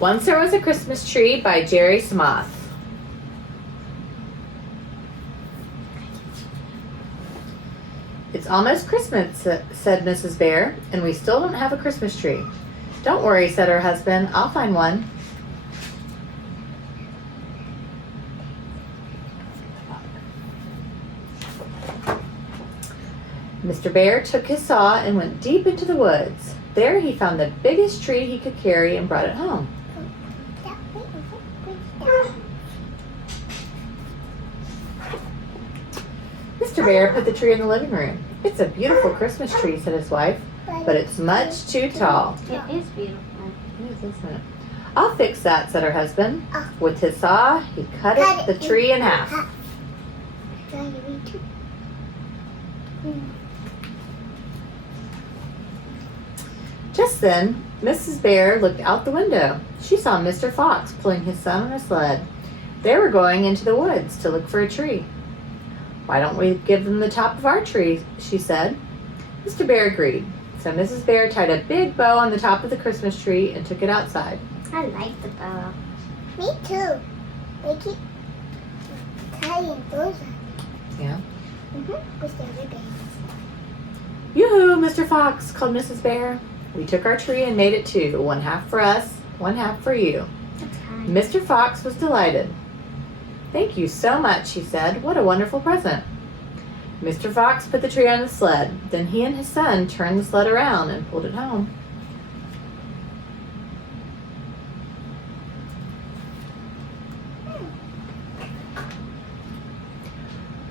Once There Was a Christmas Tree by Jerry Smoth. It's almost Christmas, said Mrs. Bear, and we still don't have a Christmas tree. Don't worry, said her husband. I'll find one. Mr. Bear took his saw and went deep into the woods. There he found the biggest tree he could carry and brought it home. Mr. Bear put the tree in the living room. It's a beautiful Christmas tree, said his wife, but it's much too tall. It is beautiful. It is, isn't it? I'll fix that, said her husband. With his saw, he cut the tree in half. Just then, Mrs. Bear looked out the window. She saw Mr. Fox pulling his son on a sled. They were going into the woods to look for a tree. Why don't we give them the top of our tree, she said. Mr. Bear agreed. So Mrs. Bear tied a big bow on the top of the Christmas tree and took it outside. I like the bow. Me too. They keep tying bows on. Yeah. With their ribbons. Yoo-hoo, Mr. Fox, called Mrs. Bear. We took our tree and made it two. One half for us, one half for you. That's kind. Mr. Fox was delighted. Thank you so much, he said. What a wonderful present. Mr. Fox put the tree on the sled. Then he and his son turned the sled around and pulled it home.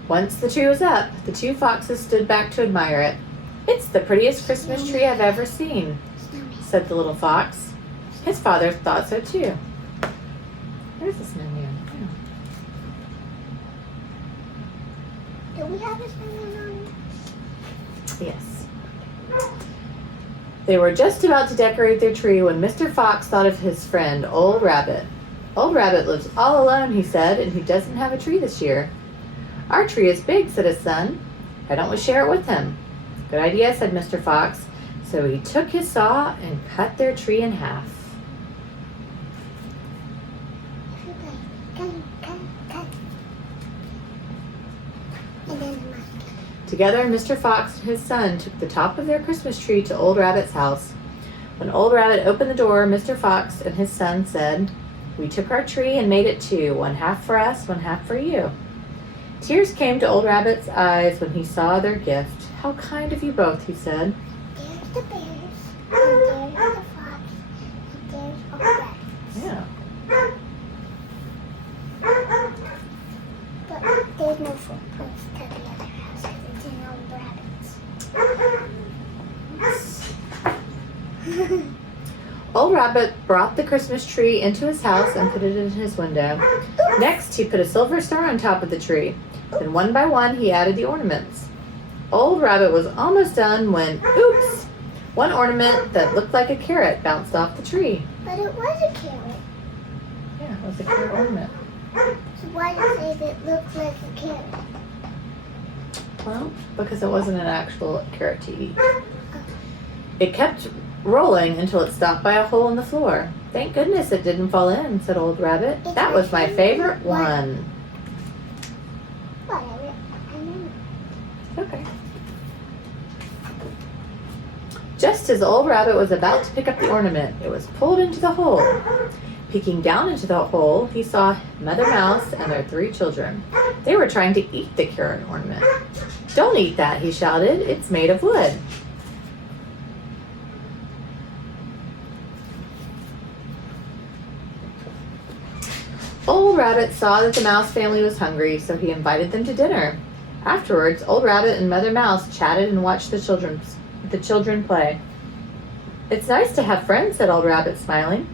Once the tree was up, the two foxes stood back to admire it. It's the prettiest Christmas tree I've ever seen, said the little fox. His father thought so too. There's the snowman. Do we have a snowman on it? Yes. They were just about to decorate their tree when Mr. Fox thought of his friend, Old Rabbit. Old Rabbit lives all alone, he said, and he doesn't have a tree this year. Our tree is big, said his son. Why don't we share it with him? Good idea, said Mr. Fox. So he took his saw and cut their tree in half. Everybody, cut. And then the monkey. Together, Mr. Fox and his son took the top of their Christmas tree to Old Rabbit's house. When Old Rabbit opened the door, Mr. Fox and his son said, We took our tree and made it two, one half for us, one half for you. Tears came to Old Rabbit's eyes when he saw their gift. How kind of you both, he said. There's the bears, and there's the fox, and there's Old Rabbit. Yeah. But there's no footprints to the other house because it's in Old Rabbit's. Old Rabbit brought the Christmas tree into his house and put it in his window. Next, he put a silver star on top of the tree. Then one by one, he added the ornaments. Old Rabbit was almost done when, oops, one ornament that looked like a carrot bounced off the tree. But it was a carrot. Yeah, it was a carrot ornament. So why does it look like a carrot? Well, because it wasn't an actual carrot to eat. It kept rolling until it stopped by a hole in the floor. Thank goodness it didn't fall in, said Old Rabbit. That was my favorite one. Whatever. I know. Okay. Just as Old Rabbit was about to pick up the ornament, it was pulled into the hole. Peeking down into the hole, he saw Mother Mouse and their 3 children. They were trying to eat the carrot ornament. Don't eat that, he shouted. It's made of wood. Old Rabbit saw that the Mouse family was hungry, so he invited them to dinner. Afterwards, Old Rabbit and Mother Mouse chatted and watched the children play. It's nice to have friends, said Old Rabbit, smiling.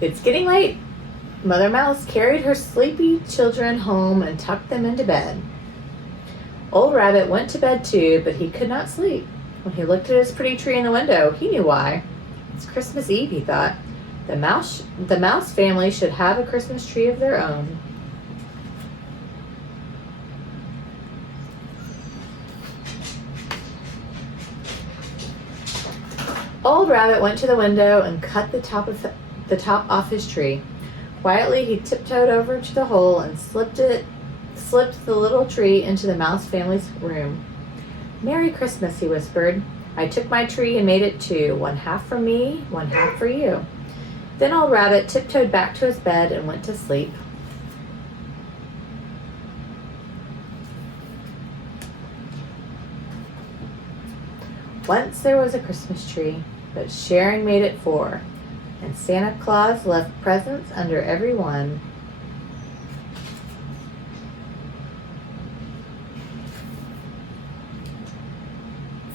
It's getting late. Mother Mouse carried her sleepy children home and tucked them into bed. Old Rabbit went to bed too, but he could not sleep. When he looked at his pretty tree in the window, he knew why. It's Christmas Eve, he thought. The mouse family should have a Christmas tree of their own. Old Rabbit went to the window and cut the top off his tree. Quietly, he tiptoed over to the hole and slipped the little tree into the mouse family's room. "Merry Christmas," he whispered. "I took my tree and made it two, one half for me, one half for you." Then Old Rabbit tiptoed back to his bed and went to sleep. Once there was a Christmas tree, but sharing made it four, and Santa Claus left presents under every one.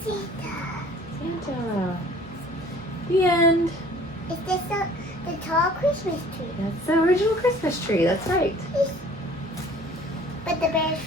Santa. The end. Is this the tall Christmas tree? That's the original Christmas tree. That's right. But the bears